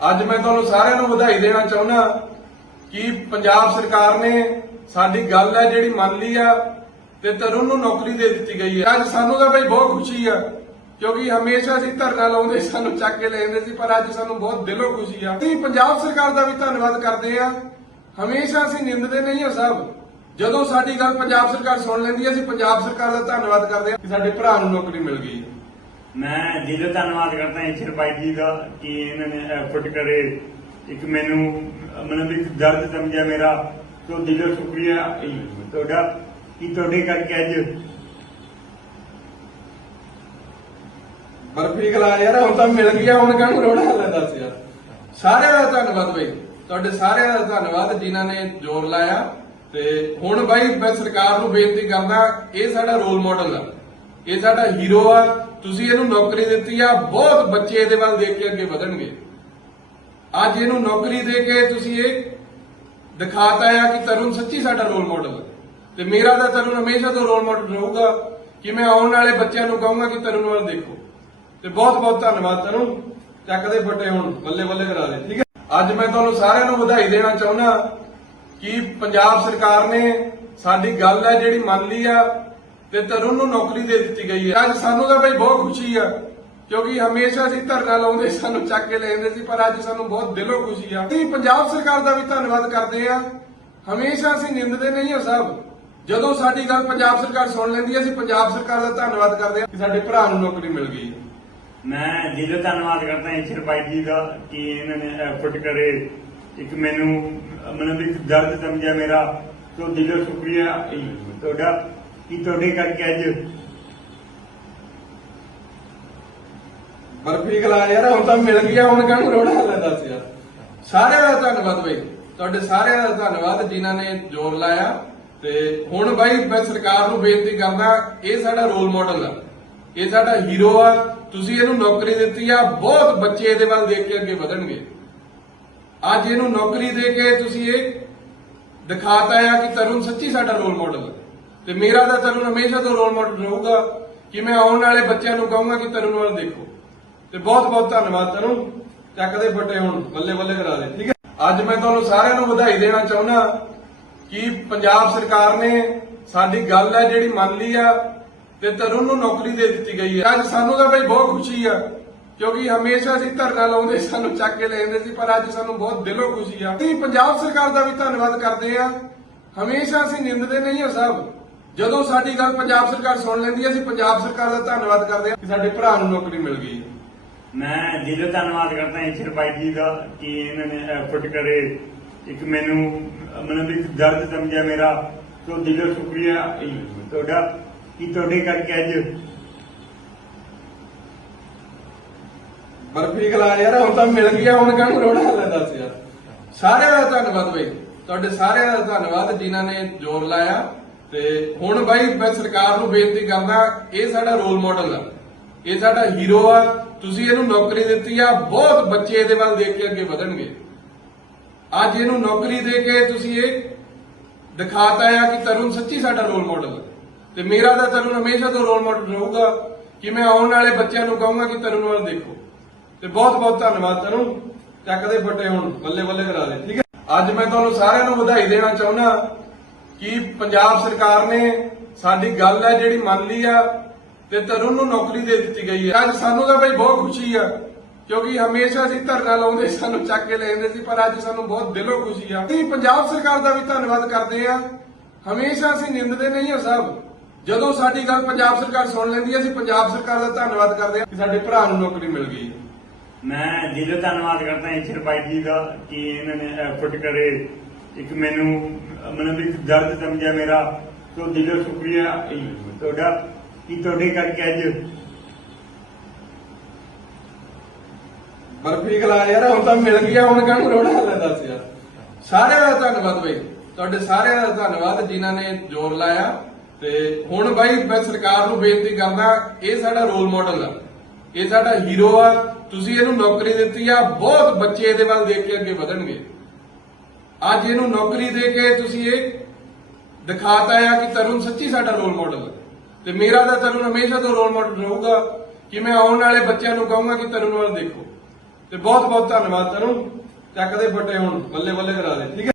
ਅੱਜ ਮੈਂ ਤੁਹਾਨੂੰ ਸਾਰਿਆਂ ਨੂੰ ਵਧਾਈ ਦੇਣਾ ਚਾਹੁੰਦਾ ਕਿ ਪੰਜਾਬ ਸਰਕਾਰ ਨੇ ਸਾਡੀ ਗੱਲ ਹੈ ਜਿਹੜੀ ਮੰਨ ਲਈ ਆ ਤੇ ਤਰੁਣ ਨੂੰ ਨੌਕਰੀ ਦੇ ਦਿੱਤੀ ਗਈ ਹੈ। ਅੱਜ ਸਾਨੂੰ ਤਾਂ ਬਈ ਬਹੁਤ ਖੁਸ਼ੀ ਆ, ਕਿਉਂਕਿ ਹਮੇਸ਼ਾ ਅਸੀਂ ਧਰਨਾ ਲਾਉਂਦੇ ਸਾਨੂੰ ਚੱਕ ਕੇ ਲੈ ਜਾਂਦੇ ਸੀ, ਪਰ ਅੱਜ ਸਾਨੂੰ ਬਹੁਤ ਦਿਲੋਂ ਖੁਸ਼ੀ ਆ। ਅਸੀਂ ਪੰਜਾਬ ਸਰਕਾਰ ਦਾ ਵੀ ਧੰਨਵਾਦ ਕਰਦੇ ਆ। ਹਮੇਸ਼ਾ ਅਸੀਂ ਨਿੰਦਦੇ ਨਹੀਂ ਹਾਂ ਸਭ। ਜਦੋਂ ਸਾਡੀ ਗੱਲ ਪੰਜਾਬ ਸਰਕਾਰ ਸੁਣ ਲੈਂਦੀ ਹੈ, ਅਸੀਂ ਪੰਜਾਬ ਸਰਕਾਰ ਦਾ ਧੰਨਵਾਦ ਕਰਦੇ ਆ ਕਿ ਸਾਡੇ ਭਰਾ ਨੂੰ ਨੌਕਰੀ ਮਿਲ ਗਈ। ਹੈ ਮੈਂ ਦਿਲੋਂ ਧੰਨਵਾਦ ਕਰਦਾ ਈਸ਼ਰ ਬਾਈ ਜੀ ਦਾ ਕਿ ਇਹਨਾਂ ਨੇ ਐਫਰਟ ਕਰੇ। ਇੱਕ ਮੈਨੂੰ ਮਤਲਬ ਇੱਕ ਦਰਦ ਸਮਝਿਆ ਮੇਰਾ। ਤੋਂ ਦਿਲੋਂ ਸ਼ੁਕਰੀਆ ਤੁਹਾਡਾ, ਕਿ ਤੁਹਾਡੇ ਕਰਕੇ ਅੱਜ ਬਰਫੀ ਖਲਾ ਯਾਰ, ਹੁਣ ਤਾਂ ਮਿਲ ਗਿਆ, ਹੁਣ ਕਾਹਨੂੰ ਰੋਣਾ ਲੈ ਦੱਸ ਯਾਰ। ਸਾਰਿਆਂ ਦਾ ਧੰਨਵਾਦ ਬਾਈ। ਤੁਹਾਡੇ ਸਾਰਿਆਂ ਦਾ ਧੰਨਵਾਦ ਜਿਨ੍ਹਾਂ ਨੇ ਜ਼ੋਰ ਲਾਇਆ। ਤੇ ਹੁਣ ਬਾਈ, ਮੈਂ ਸਰਕਾਰ ਨੂੰ ਬੇਨਤੀ ਕਰਦਾ, ਇਹ ਸਾਡਾ ਰੋਲ ਮਾਡਲ ਆ। ਇਹ ਸਾਡਾ ਹੀਰੋ ਆ। ਤੁਸੀਂ ਇਹਨੂੰ ਨੌਕਰੀ ਦਿੱਤੀ ਆ। ਬਹੁਤ ਬੱਚੇ ਇਹਦੇ ਵੱਲ ਦੇਖ ਕੇ ਅੱਗੇ ਵਧਣਗੇ। ਅੱਜ ਇਹਨੂੰ ਨੌਕਰੀ ਦੇ ਕੇ ਤੁਸੀਂ ਇਹ ਦਿਖਾਤਾ ਆ ਕਿ ਤਰੁਣ ਸੱਚੀ ਸਾਡਾ ਰੋਲ ਮਾਡਲ ਹੈ ਤੇ ਮੇਰਾ ਤਾਂ ਤਰੁਣ ਹਮੇਸ਼ਾ ਤੋਂ ਰੋਲ ਮਾਡਲ ਰਹੂਗਾ। ਕਿ ਮੈਂ ਆਉਣ ਵਾਲੇ ਬੱਚਿਆਂ ਨੂੰ ਕਹੂੰਗਾ ਕਿ ਤਰੁਣ ਵੱਲ ਦੇਖੋ। ਤੇ ਬਹੁਤ ਬਹੁਤ ਧੰਨਵਾਦ ਤਰੁਣ। ਚੱਕਦੇ ਫੱਟੇ ਹੁਣ, ਬੱਲੇ ਬੱਲੇ ਕਰਾ ਦੇ। ਠੀਕ ਹੈ? ਅੱਜ ਮੈਂ ਤੁਹਾਨੂੰ ਸਾਰਿਆਂ ਨੂੰ ਵਧਾਈ ਦੇਣਾ ਚਾਹੁੰਦਾ ਕਿ ਪੰਜਾਬ ਸਰਕਾਰ ਨੇ ਸਾਡੀ ਗੱਲ ਹੈ ਜਿਹੜੀ ਮੰਨ ਲਈ ਆ। ਤੇ ਤਰੁਣ ਨੂੰ ਨੌਕਰੀ ਦੇ ਦਿੱਤੀ ਗਈ ਹੈ। ਅੱਜ ਸਾਨੂੰ ਤਾਂ ਬਈ ਬਹੁਤ ਖੁਸ਼ੀ ਆ, ਕਿਉਂਕਿ ਹਮੇਸ਼ਾ ਅਸੀਂ ਧਰਨਾ ਲਾਉਂਦੇ ਸਾਨੂੰ ਚੱਕ ਕੇ ਲੈ ਜਾਂਦੇ ਸੀ, ਪਰ ਅੱਜ ਸਾਨੂੰ ਬਹੁਤ ਦਿਲੋਂ ਖੁਸ਼ੀ ਆ। ਅਸੀਂ ਪੰਜਾਬ ਸਰਕਾਰ ਦਾ ਵੀ ਧੰਨਵਾਦ ਕਰਦੇ ਆ। ਹਮੇਸ਼ਾ ਅਸੀਂ ਨਿੰਦਦੇ ਨਹੀਂ ਹਾਂ ਸਭ। ਜਦੋਂ ਸਾਡੀ ਗੱਲ ਪੰਜਾਬ ਸਰਕਾਰ ਸੁਣ ਲੈਂਦੀ ਹੈ ਅਸੀਂ ਪੰਜਾਬ ਸਰਕਾਰ ਦਾ ਧੰਨਵਾਦ ਕਰਦੇ ਆ ਕਿ ਸਾਡੇ ਭਰਾ ਨੂੰ ਨੌਕਰੀ ਮਿਲ ਗਈ। ਮੈਂ ਦਿਲੋਂ ਧੰਨਵਾਦ ਕਰਦਾ ਇਸ਼ਰ ਭਾਈ ਜੀ ਦਾ, ਕਿ ਇਹਨਾਂ ਨੇ ਐਫਰਟ ਕਰੇ। ਇੱਕ ਮੈਨੂੰ ਮਤਲਬ ਇੱਕ ਦਰਦ ਸਮਝਿਆ ਮੇਰਾ, ਤੋਂ ਦਿਲੋਂ ਸ਼ੁਕਰੀਆ। ਤੁਹਾਡਾ ਕਿ ਤੁਹਾਡੇ ਕਰਕੇ ਅੱਜ ਬਰਫੀ ਖਲਾ ਯਾਰ ਹੁਣ ਤਾਂ ਮਿਲ ਗਿਆ, ਹੁਣ ਕਾਹਨੂੰ ਰੋਣਾ ਲੈ ਦੱਸ ਯਾਰ। ਸਾਰਿਆਂ ਦਾ ਧੰਨਵਾਦ ਬਈ। ਤੁਹਾਡੇ ਸਾਰਿਆਂ ਦਾ ਧੰਨਵਾਦ ਜਿਨ੍ਹਾਂ ਨੇ ਜ਼ੋਰ ਲਾਇਆ। ਤੇ ਹੁਣ ਬਾਈ, ਮੈਂ ਸਰਕਾਰ ਨੂੰ ਬੇਨਤੀ ਕਰਦਾ, ਇਹ ਸਾਡਾ ਰੋਲ ਮਾਡਲ ਆ। ਇਹ ਸਾਡਾ ਹੀਰੋ ਆ। ਤੁਸੀਂ ਇਹਨੂੰ ਨੌਕਰੀ ਦਿੱਤੀ ਆ। ਬਹੁਤ ਬੱਚੇ ਇਹਦੇ ਵੱਲ ਦੇਖ ਕੇ ਅੱਗੇ ਵਧਣਗੇ। ਅੱਜ ਇਹਨੂੰ ਨੌਕਰੀ ਦੇ ਕੇ ਤੁਸੀਂ ਇਹ ਦਿਖਾਤਾ ਆ ਕਿ ਤਰੁਣ ਸੱਚੀ ਸਾਡਾ ਰੋਲ ਮਾਡਲ ਹੈ ਤੇ ਮੇਰਾ ਤਾਂ ਤਰੁਣ ਹਮੇਸ਼ਾ ਤੋਂ ਰੋਲ ਮਾਡਲ ਰਹੂਗਾ ਕਿ ਮੈਂ ਆਉਣ ਵਾਲੇ ਬੱਚਿਆਂ ਨੂੰ ਕਹੂੰਗਾ ਕਿ ਤਰੁਣ ਵੱਲ ਦੇਖੋ। ਤੇ ਬਹੁਤ ਬਹੁਤ ਧੰਨਵਾਦ ਤਰੁਣ ਚੱਕਦੇ ਫੱਟੇ ਹੁਣ, ਬੱਲੇ ਬੱਲੇ ਕਰਾ ਦੇ, ਠੀਕ ਹੈ? ਅੱਜ ਮੈਂ ਤੁਹਾਨੂੰ ਸਾਰਿਆਂ ਨੂੰ ਵਧਾਈ ਦੇਣਾ ਚਾਹੁੰਦਾ ਕਿ ਪੰਜਾਬ ਸਰਕਾਰ ਨੇ ਸਾਡੀ ਗੱਲ ਹੈ ਜਿਹੜੀ ਮੰਨ ਲਈ ਆ ਤੇ ਤਰੁਣ ਨੂੰ ਨੌਕਰੀ ਦੇ ਦਿੱਤੀ ਗਈ ਹੈ। ਅੱਜ ਸਾਨੂੰ ਤਾਂ ਬਈ ਬਹੁਤ ਖੁਸ਼ੀ ਆ, ਕਿਉਂਕਿ ਹਮੇਸ਼ਾ ਅਸੀਂ ਧਰਨਾ ਲਾਉਂਦੇ ਸਾਨੂੰ ਚੱਕ ਕੇ ਲੈ ਜਾਂਦੇ ਸੀ, ਪਰ ਅੱਜ ਸਾਨੂੰ ਬਹੁਤ ਦਿਲੋਂ ਖੁਸ਼ੀ ਆ। ਅਸੀਂ ਪੰਜਾਬ ਸਰਕਾਰ ਦਾ ਵੀ ਧੰਨਵਾਦ ਕਰਦੇ ਆ। ਹਮੇਸ਼ਾ ਅਸੀਂ ਨਿੰਦਦੇ ਨਹੀਂ ਆ ਸਭ। ਜਦੋਂ ਸਾਡੀ ਗੱਲ ਪੰਜਾਬ ਸਰਕਾਰ ਸੁਣ ਲੈਂਦੀ ਹੈ ਅਸੀਂ ਪੰਜਾਬ ਸਰਕਾਰ ਦਾ ਧੰਨਵਾਦ ਕਰਦੇ ਆ ਕਿ ਸਾਡੇ ਭਰਾ ਨੂੰ ਨੌਕਰੀ ਮਿਲ ਗਈ। ਹੈ ਮੈਂ ਦਿਲੋਂ ਧੰਨਵਾਦ ਕਰਦਾ ਈਸ਼ਰ ਭਾਈ ਜੀ ਦਾ ਕਿ ਇਹਨਾਂ ਨੇ ਐਫਰਟ ਕਰੇ। ਇੱਕ ਮੈਨੂੰ ਮਤਲਬ ਇੱਕ ਦਰਦ ਸਮਝਿਆ ਮੇਰਾ। ਤੋਂ ਦਿਲੋਂ ਸ਼ੁਕਰੀਆ। ਤੁਹਾਡਾ ਕਿ ਤੁਹਾਡੇ ਕਰਕੇ ਅੱਜ ਬਰਫੀ ਖਲਾ ਯਾਰ ਹੁਣ ਤਾਂ ਮਿਲ ਗਿਆ ਹੁਣ ਕਾਹਨੂੰ ਰੋਣਾ ਲੈ ਦੱਸ ਯਾਰ। ਸਾਰਿਆਂ ਦਾ ਧੰਨਵਾਦ ਬਈ। ਤੁਹਾਡੇ ਸਾਰਿਆਂ ਦਾ ਧੰਨਵਾਦ ਜਿਨ੍ਹਾਂ ਨੇ ਜ਼ੋਰ ਲਾਇਆ। ਤੇ ਹੁਣ ਬਾਈ ਮੈਂ ਸਰਕਾਰ ਨੂੰ ਬੇਨਤੀ ਕਰਦਾ, ਇਹ ਸਾਡਾ ਰੋਲ ਮਾਡਲ ਆ। ਇਹ ਸਾਡਾ ਹੀਰੋ ਆ। ਤੁਸੀਂ ਇਹਨੂੰ ਨੌਕਰੀ ਦਿੱਤੀ ਆ, ਬਹੁਤ ਬੱਚੇ ਇਹਦੇ ਵੱਲ ਦੇਖ ਕੇ ਅੱਗੇ ਵਧਣਗੇ। ਅੱਜ ਇਹਨੂੰ ਨੌਕਰੀ ਦੇ ਕੇ ਤੁਸੀਂ ਇਹ ਦਿਖਾਤਾ ਆ ਕਿ ਤਰੁਣ ਸੱਚੀ ਸਾਡਾ ਰੋਲ ਮਾਡਲ ਹੈ ਤੇ ਮੇਰਾ ਤਾਂ ਤਰੁਣ ਹਮੇਸ਼ਾ ਤੋਂ ਰੋਲ ਮਾਡਲ ਰਹੂਗਾ ਕਿ ਮੈਂ ਆਉਣ ਵਾਲੇ ਬੱਚਿਆਂ ਨੂੰ ਕਹੂੰਗਾ ਕਿ ਤਰੁਣ ਵੱਲ ਦੇਖੋ। ਤੇ ਬਹੁਤ ਬਹੁਤ ਧੰਨਵਾਦ ਤਰੁਣ। ਚੱਕਦੇ ਫੱਟੇ ਹੁਣ, ਬੱਲੇ ਬੱਲੇ ਕਰਾ ਦੇ, ਠੀਕ ਹੈ? ਅੱਜ ਮੈਂ ਤੁਹਾਨੂੰ ਸਾਰਿਆਂ ਨੂੰ ਵਧਾਈ ਦੇਣਾ ਚਾਹੁੰਦਾ। ਕਿ ਪੰਜਾਬ ਸਰਕਾਰ ਨੇ ਸਾਡੀ ਗੱਲ ਹੈ ਜਿਹੜੀ ਮੰਨ ਲਈ ਆ ਤੇ ਤਰੁਣ ਨੂੰ ਨੌਕਰੀ ਦੇ ਦਿੱਤੀ ਗਈ ਹੈ। ਅੱਜ ਸਾਨੂੰ ਤਾਂ ਬਈ ਬਹੁਤ ਖੁਸ਼ੀ ਆ, ਕਿਉਂਕਿ ਹਮੇਸ਼ਾ ਅਸੀਂ ਧਰਨਾ ਲਾਉਂਦੇ ਸਾਨੂੰ ਚੱਕ ਕੇ ਲੈ ਸੀ, ਪਰ ਅੱਜ ਸਾਨੂੰ ਬਹੁਤ ਦਿਲੋਂ ਖੁਸ਼ੀ ਆ। ਅਸੀਂ ਪੰਜਾਬ ਸਰਕਾਰ ਦਾ ਵੀ ਧੰਨਵਾਦ ਕਰਦੇ ਆ। ਹਮੇਸ਼ਾ ਅਸੀਂ ਨਿੰਦਦੇ ਨਹੀਂ ਹਾਂ ਸਭ। ਜਦੋਂ ਸਾਡੀ ਗੱਲ ਪੰਜਾਬ ਸਰਕਾਰ ਸੁਣ ਲੈਂਦੀ ਹੈ ਅਸੀਂ ਪੰਜਾਬ ਸਰਕਾਰ ਦਾ ਧੰਨਵਾਦ ਕਰਦੇ ਆ ਕਿ ਸਾਡੇ ਭਰਾ ਨੂੰ ਨੌਕਰੀ ਮਿਲ ਗਈ। ਹੈ ਮੈਂ ਦਿਲੋਂ ਧੰਨਵਾਦ ਕਰਦਾ ਈਸ਼ਰ ਭਾਈ ਜੀ ਦਾ, ਕਿ ਇਹਨਾਂ ਨੇ ਐਫਰਟ ਕਰੇ। ਇੱਕ ਮੈਨੂੰ ਮਤਲਬ ਇੱਕ ਦਰਦ ਸਮਝਿਆ ਮੇਰਾ, ਤੋਂ ਦਿਲੋਂ ਸ਼ੁਕਰੀਆ ਤੁਹਾਡਾ, ਕਿ ਤੁਹਾਡੇ ਕਰਕੇ ਅੱਜ? ਬਰਫੀ ਖਲਾ ਯਾਰ, ਹੁਣ ਤਾਂ ਮਿਲ ਗਿਆ ਹੁਣ ਕਾਹਨੂੰ ਰੋਣਾ ਲੈ ਦੱਸ ਯਾਰ। ਸਾਰਿਆਂ ਦਾ ਧੰਨਵਾਦ ਬਈ। ਤੁਹਾਡੇ ਸਾਰਿਆਂ ਦਾ ਧੰਨਵਾਦ ਜਿਨ੍ਹਾਂ ਨੇ ਜ਼ੋਰ ਲਾਇਆ। ਤੇ ਹੁਣ ਬਾਈ, ਮੈਂ ਸਰਕਾਰ ਨੂੰ ਬੇਨਤੀ ਕਰਦਾ, ਇਹ ਸਾਡਾ ਰੋਲ ਮਾਡਲ ਆ। ਇਹ ਸਾਡਾ ਹੀਰੋ ਆ। ਤੁਸੀਂ ਇਹਨੂੰ ਨੌਕਰੀ ਦਿੱਤੀ ਆ। ਬਹੁਤ ਬੱਚੇ ਇਹਦੇ ਵੱਲ ਦੇਖ ਕੇ ਅੱਗੇ ਵਧਣਗੇ। ਅੱਜ ਇਹਨੂੰ ਨੌਕਰੀ ਦੇ ਕੇ ਤੁਸੀਂ ਇਹ ਦਿਖਾਤਾ ਆ ਕਿ ਤਰੁਣ ਸੱਚੀ ਸਾਡਾ ਰੋਲ ਮਾਡਲ ਹੈ ਤੇ ਮੇਰਾ ਤਾਂ ਤਰੁਣ ਹਮੇਸ਼ਾ ਤੋਂ ਰੋਲ ਮਾਡਲ ਰਹੂਗਾ, ਕਿ ਮੈਂ ਆਉਣ ਵਾਲੇ ਬੱਚਿਆਂ ਨੂੰ ਕਹੂੰਗਾ ਕਿ ਤਰੁਣ ਵੱਲ ਦੇਖੋ। ਤੇ ਬਹੁਤ ਬਹੁਤ ਧੰਨਵਾਦ ਤਰੁਣ। ਚੱਕਦੇ ਦੇ ਹੁਣ ਬੱਲੇ ਬੱਲੇ ਕਰਾ ਦੇ, ਠੀਕ ਹੈ?